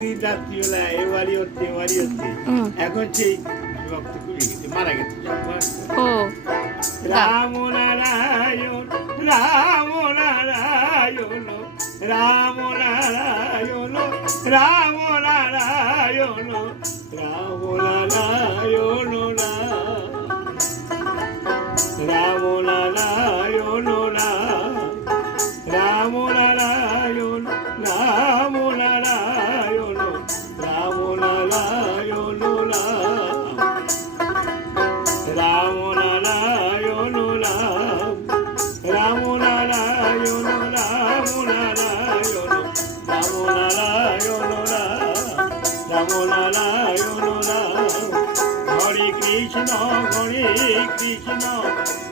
রাত্রিবেলা এবারই হচ্ছে এখন সেই রক্ত মারা গেছে। ও রাম নারায়ণ রাম নারায়ণ রাম নারায়ণ রাম নারায়ণ রাম নারায়ণ রাম নারায়ণ রাম নারায়ণ রাম নারায়ণ রাম নারায়ণ রাম নারায়ণ রাম নারায়ণ রাম নারায়ণ রাম নারায়ণ রাম নারায়ণ হরে কৃষ্ণ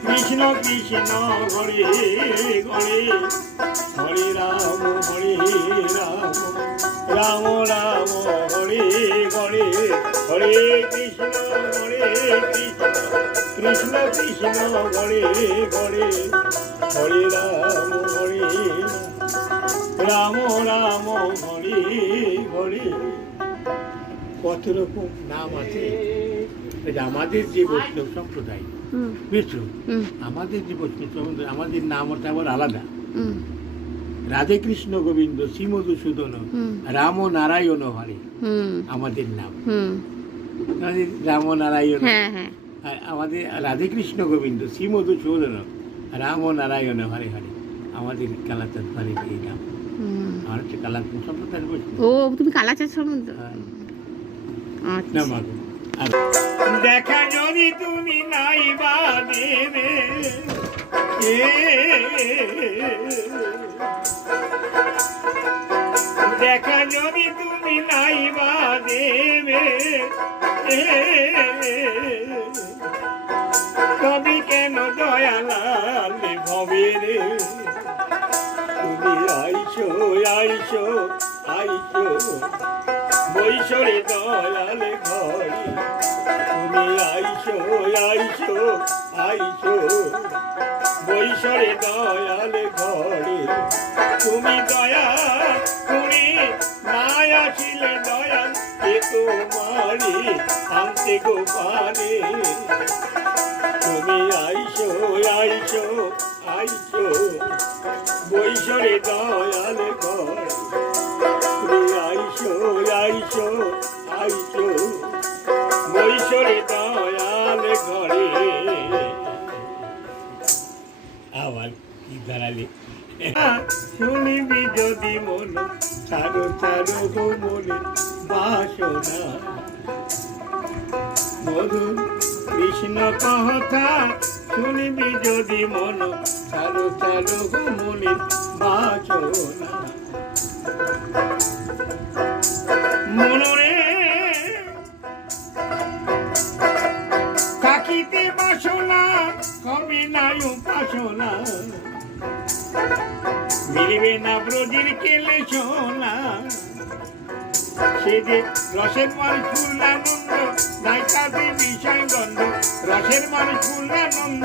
কৃষ্ণ কৃষ্ণ হরে হরে হরে রাম রাম রাম হরে হরে হরে কৃষ্ণ কৃষ্ণ কৃষ্ণ হরে হরে হরে রাম রাম হরে হরে। কত রকম নাম আছে আমাদের যে বৈষ্ণব সম্প্রদায়, বুঝছো? আমাদের যে বৈষ্ণব সম্প্রদায় আমাদের নাম তেমন আলাদা। রাধে কৃষ্ণ গোবিন্দ শ্রী মধুসূদন রাম নারায়ণ হরে আমাদের নাম। রাম নারায়ণ আমাদের রাধে কৃষ্ণ গোবিন্দ শ্রী মধুসূদন রাম নারায়ণ হরে হরে আমাদের কালাচাঁদ হরে এই নাম। আমার হচ্ছে কালাচাঁদ সম্প্রদায়ের বৈষ্ণব। ও তুমি কালাচাঁদ সম্প্রদায়। দেখা যদি তুমি নাই বা দেবে দেখা যদি তুমি নাই বা দেবে তবে কেন দয়ালাল ভবে রে তুমি আইসো আইসো আইসো বৈশরে দয়াল ঘরে তুমি আইসো আইসো আইসো বৈশরে দয়াল ঘরে তুমি দয়া করে নাই আসিলে দয়াল কে তোমারে আনতে গোপালে তুমি আইসো আইসো আইসো বৈশরে দয়াল ঘরে আইসো আইসো আইসো বৈশরে দয়াল ঘরে। আবার কি দাঁড়ালে শুনিবি যদি মন চারো চারো গো মনে বাসনা মধু কৃষ্ণ কথা শুনিবি যদি মন চারো চারো গো মনে বাসনা মনরে থাকিতে বাসনা কবি নাই উপাসনা মিলবে না ব্রজের কেলে সোনা সে যে রসের মানুষ পূর্ণানন্দ নাই তাতে বিষয় দণ্ড রসের মানুষ পূর্ণানন্দ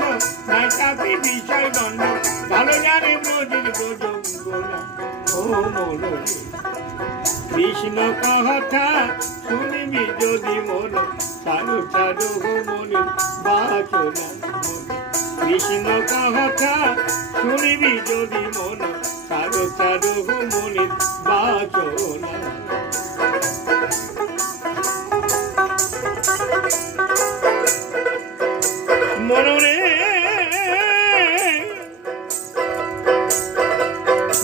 নাই তাতে বিষয় দণ্ড ভালো জানে ব্রজের ব্রজং গোলা ও মনরে কৃষ্ণ কথা শুনিবি যদি মন চারু চারু মনে বাসনা কৃষ্ণ কথা শুনিবি যদি মন চারু চারু মনে বাসনা মনরে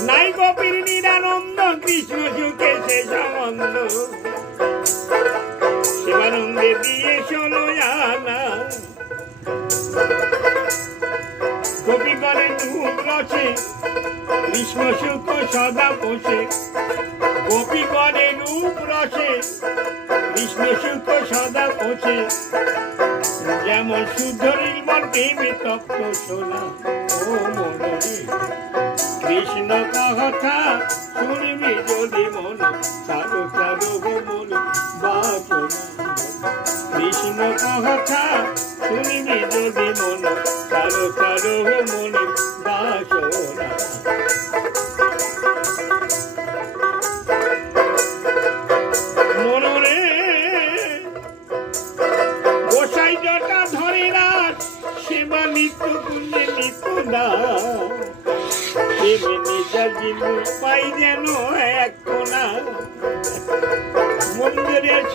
নাই গোপীর নিরানন্দ কৃষ্ণ সুখে সে সম্বন্ধ শিবানন্দে দিয়ে চলো আনা গোপী করে ধূপ রসে কৃষ্ণ সুখ সদা পোষে গোপী করে রূপ রসে কৃষ্ণ সুখ সদা পোষে যেমন শুদ্ধ নির্মল প্রেমে তপ্ত সোনা ও মনে কৃষ্ণ কথা শুনবি যদি মন চারো চারো মন বাসনা কৃষ্ণ কথা শুনবি যদি মন চারো চারো মন বাসনা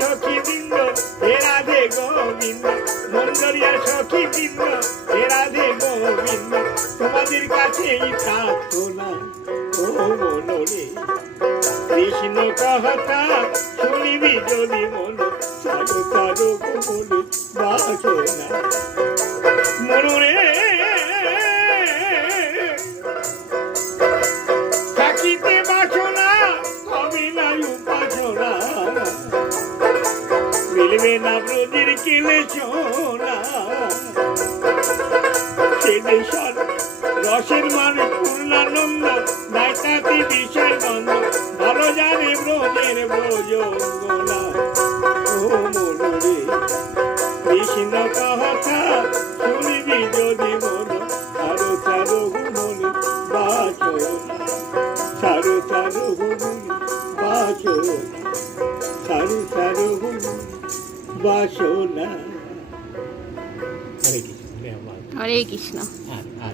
সখী বৃন্দ হে রাধে গোবিন্দ মন দরিয়া সখী বৃন্দ হে রাধে গোবিন্দ তোমাদের কাছেই প্রার্থনা ও মনরে কৃষ্ণ কথা শুনিবি যদি মন সাধু সাধু মনে বাসনা মনরে থাকিতে বাসনা হবে না উপাসনা মিলবে না ব্রজের কেলে সোনা সে দেশর রসের মানে পূর্ণানন্দ নাই তাতে বিষয় গন্ধ ভালো জানে ব্রজের ব্রজঙ্গনা ও মনরে কৃষ্ণ কথা শুনিবি যদি মন আরো চারো মনে বাসনা সারো চারো মনে বাসনা সারো চারো মনে বাসনা হরে কৃষ্ণ হরে কৃষ্ণ। আর